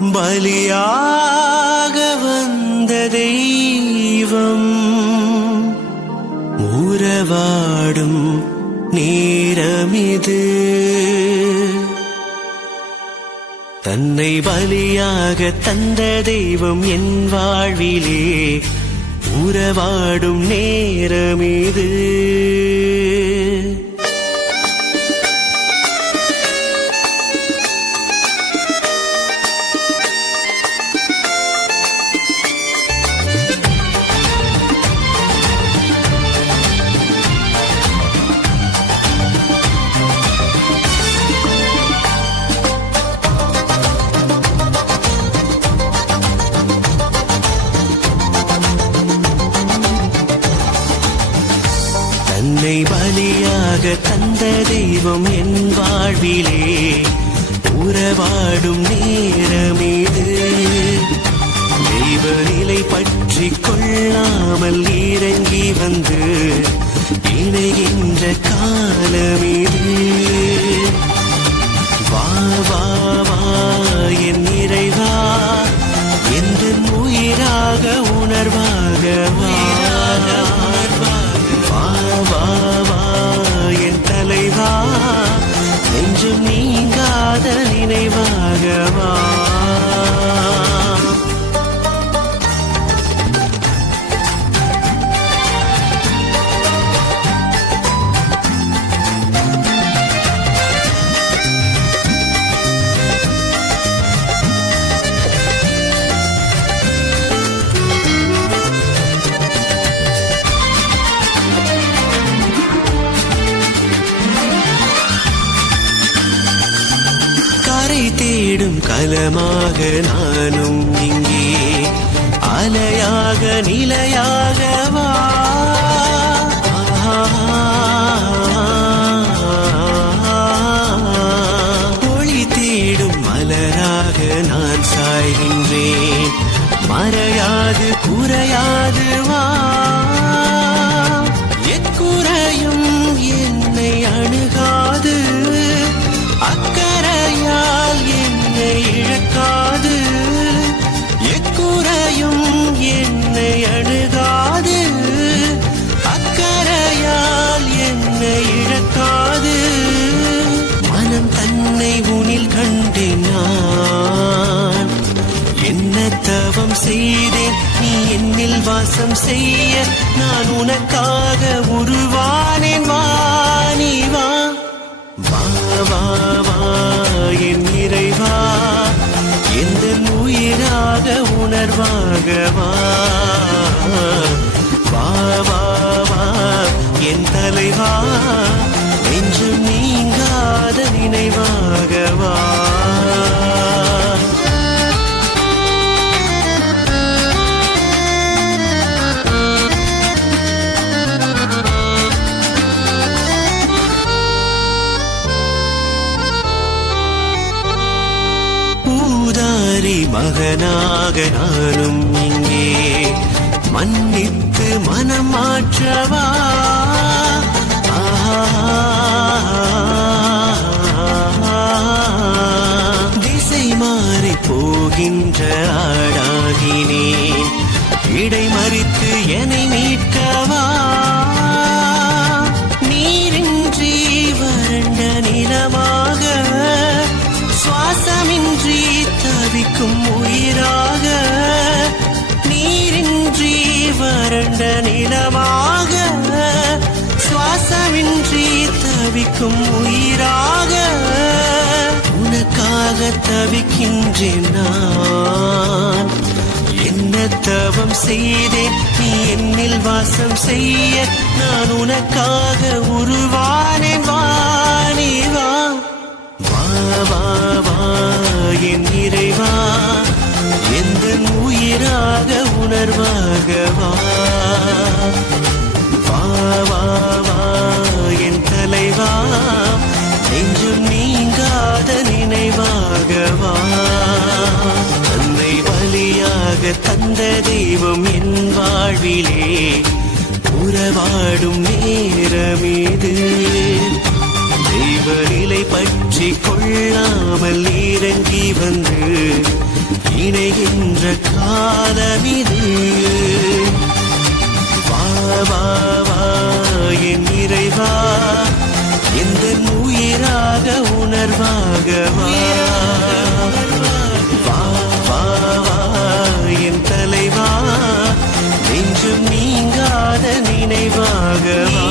பலியாக வந்த தெய்வம். உறவாடும் நேரமிது. தன்னை பலியாக தந்த தெய்வம் என் வாழ்விலே. உறவாடும் நேரமிது. உறவாக தந்த தெய்வம் என் வாழ்விலே. உறவாடும் நேரமீது. தெய்வ நிலை பற்றி கொள்ளாமல் இறங்கி வந்து இணையின் தேடும் கலமாக நானும் இங்கே. அலையாக நிலையாக வா. ஒளி தேடும் மலராக நான் சாய்கின்றேன். மறையாது குறையாது தவம் செய்தேன். நீ என்னில் வாசம் செய்ய நான் உனக்காக உருவானேன். வா நீ வா. வா வா வா என் இறைவா. எந்த உயிராக உணர்வாக வா வா வா வா என் தலைவா. நெஞ்சும் நீங்காத நினைவாக மகனாக நானும் இங்கே. மன்னித்து மனம் மாற்றவா திசை மாறி போகின்ற ஆடாகினேன். இடை மறித்து என்னை மீட்க தவிக்கும் உயிராக உனக்காக தவிக்கின்றேன் நான். என்ன தவம் செய்தேன் நீ என்னில் வாசம் செய்ய நான் உனக்காக உருவாய் உறவாக தந்த தெய்வம் என் வாழ்விலே. உறவாடும் நேரமேது. தெய்வ நிலை பற்றி கொள்ளாமல் இறங்கி வந்து இணைகின்ற காலமிது. வா வா என் Yeah.